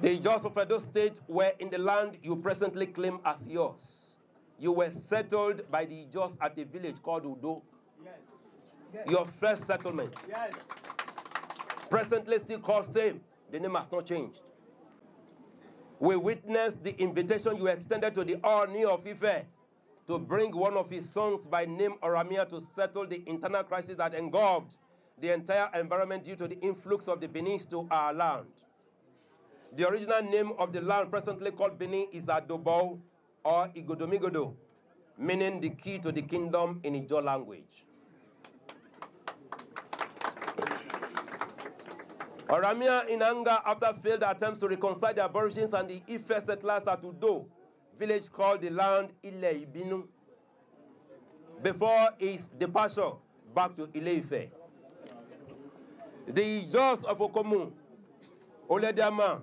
The Ijaws of Edo State were in the land you presently claim as yours. You were settled by the Ijaws at a village called Udo. Yes. Yes. Your first settlement. Yes. Presently still called same. The name has not changed. We witnessed the invitation you extended to the Oni of Ife to bring one of his sons by name Oramia to settle the internal crisis that engulfed the entire environment due to the influx of the Benin to our land. The original name of the land presently called Benin is Adobo or Igodomigodo, meaning the key to the kingdom in Ijaw language. Oramia, in anger after failed attempts to reconcile the aborigines and the Ife settlers at Udo, village called the land Ile Ibinu, before his departure back to Ile-Ife. The Ijaws of Okomu, Olediama,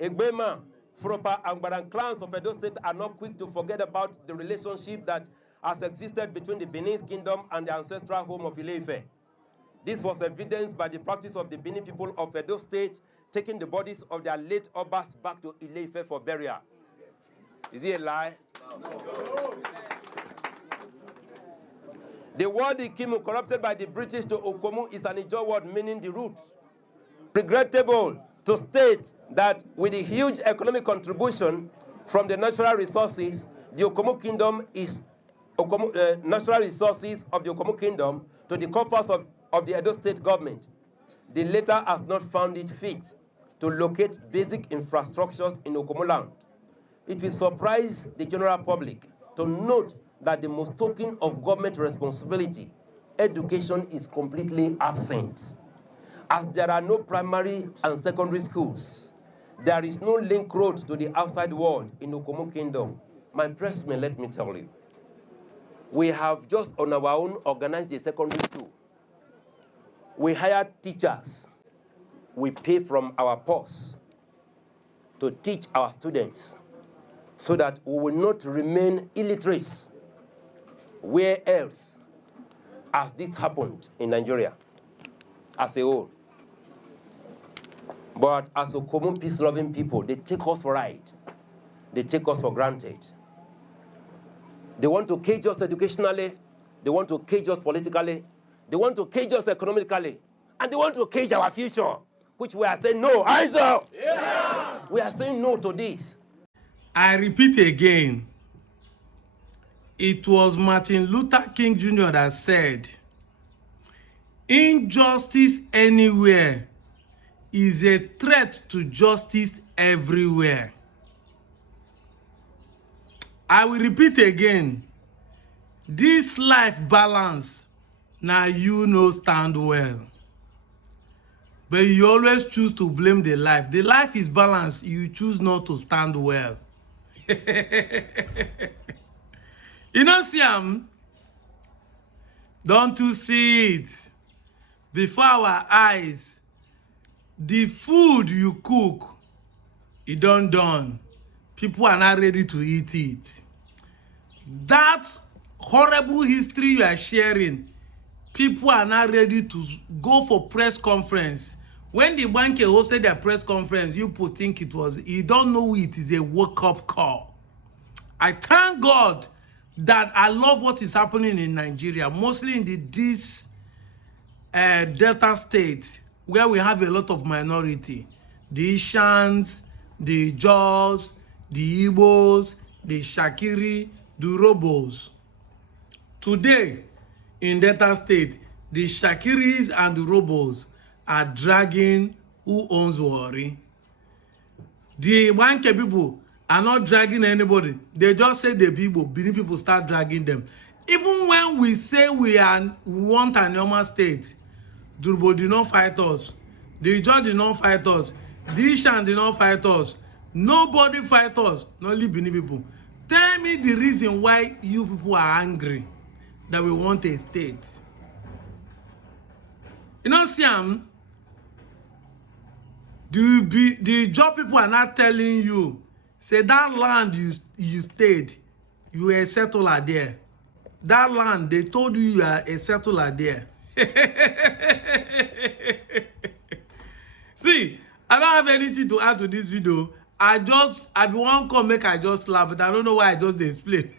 Egbema, Fropa, and Gbaran clans of Edo State are not quick to forget about the relationship that has existed between the Benin kingdom and the ancestral home of Ile-Ife. This was evidenced by the practice of the Benin people of Edo State taking the bodies of their late Obas back to Ile-Ife for burial. Is it a lie? No. The word Ikimu, corrupted by the British to Okomu, is an Ijaw word meaning the roots. Regrettable to state that with the huge economic contribution from the natural resources, the Okomu kingdom is natural resources of the Okomu kingdom to the coffers of the Edo State government. The latter has not found it fit to locate basic infrastructures in Okomu land. It will surprise the general public to note that the most token of government responsibility, education, is completely absent. As there are no primary and secondary schools, there is no link road to the outside world in Okomu Kingdom. My pressmen, let me tell you, we have just on our own organized a secondary school. We hire teachers. We pay from our purse to teach our students so that we will not remain illiterate. Where else has this happened in Nigeria as a whole? But as a common peace-loving people, they take us for right. They take us for granted. They want to cage us educationally. They want to cage us politically. They want to cage us economically. And they want to cage our future, which we are saying no. Eyes up! Yeah. We are saying no to this. I repeat again, it was Martin Luther King Jr. that said, injustice anywhere is a threat to justice everywhere. I will repeat again, this life balance, now you know stand well. But you always choose to blame the life. The life is balanced, you choose not to stand well. You know, Siam, don't you see it? Before our eyes, the food you cook, it done. People are not ready to eat it. That horrible history you are sharing, people are not ready to go for press conference. When the banker hosted their press conference, you people think it was, you don't know it is a wake-up call. I thank God that I love what is happening in Nigeria, mostly in this Delta state, where we have a lot of minority. The Ishans, the Jaws, the Igbos, the Shakiri, the Robos. Today, in Delta state, the Shakiris and the Robos are dragging who owns Warri. The Wanke people are not dragging anybody. They just say the people, Benin people start dragging them. Even when we say we want a normal state, Durbo did not fight us. The Ijaw did not fight us. The Ishan did not fight us. Nobody fight us, not only Benin people. Tell me the reason why you people are angry that we want a state. You know, Siam, the job people are not telling you, say that land you stayed, you were a settler there. That land, they told you are a settler there. See, I don't have anything to add to this video. I be one come make I just laugh, but I don't know why I just explain.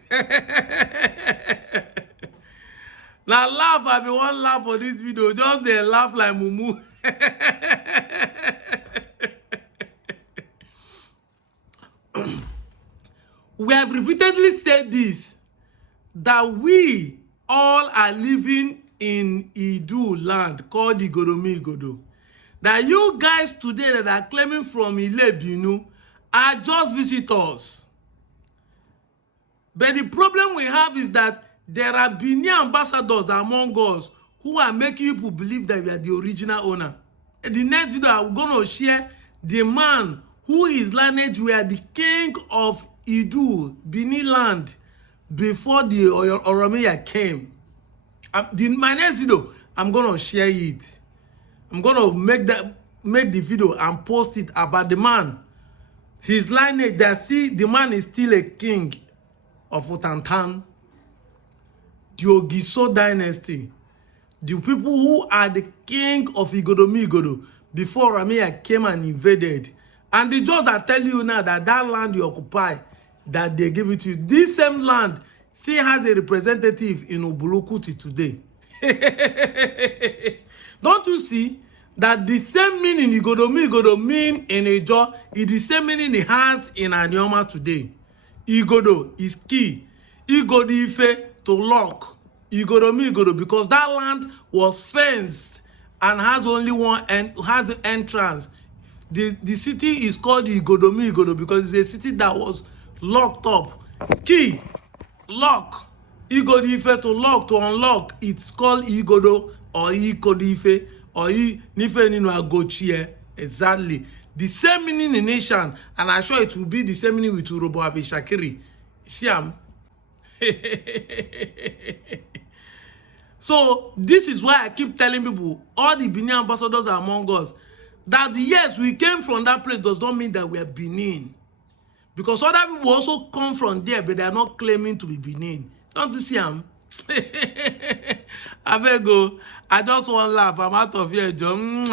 Now laugh, I be one laugh for this video. Just they laugh like mumu. We have repeatedly said this, that we all are living in Idu land called Ibinu. That you guys today that are claiming from Ibinu are just visitors. But the problem we have is that there are Benin ambassadors among us who are making people believe that we are the original owner. In the next video, I'm going to share the man who is lineage were the king of Idu, Benin land, before the Oromiya came. My next video, I'm going to share it. I'm going to make the video and post it about the man. His lineage, that see, the man is still a king of Otantan, the Ogiso dynasty. The people who are the king of Igodo before Oromiya came and invaded. And the judges are telling you now that that land you occupy, that they give it to you. This same land still has a representative in Obulukuti today. Don't you see that the same meaning Igodo mean in Ejo is the same meaning it has in Anioma today. Igodo is key. Igodo Ife to lock. Igodo because that land was fenced and has only one and has the entrance. The city is called Igodo because it's a city that was locked up. Key, lock. Igodo Ife to lock, to unlock. It's called Igodo or Igodo Ife or Nife Nino Agochie. Exactly. The same meaning in nation, and I'm sure it will be the same meaning with Urobo Abishakiri. See am? So this is why I keep telling people, all the Benin ambassadors are among us, that yes, we came from that place does not mean that we are Benin. Because other people also come from there, but they are not claiming to be Benin. Don't you see them? I just want to laugh. I'm out of here, John.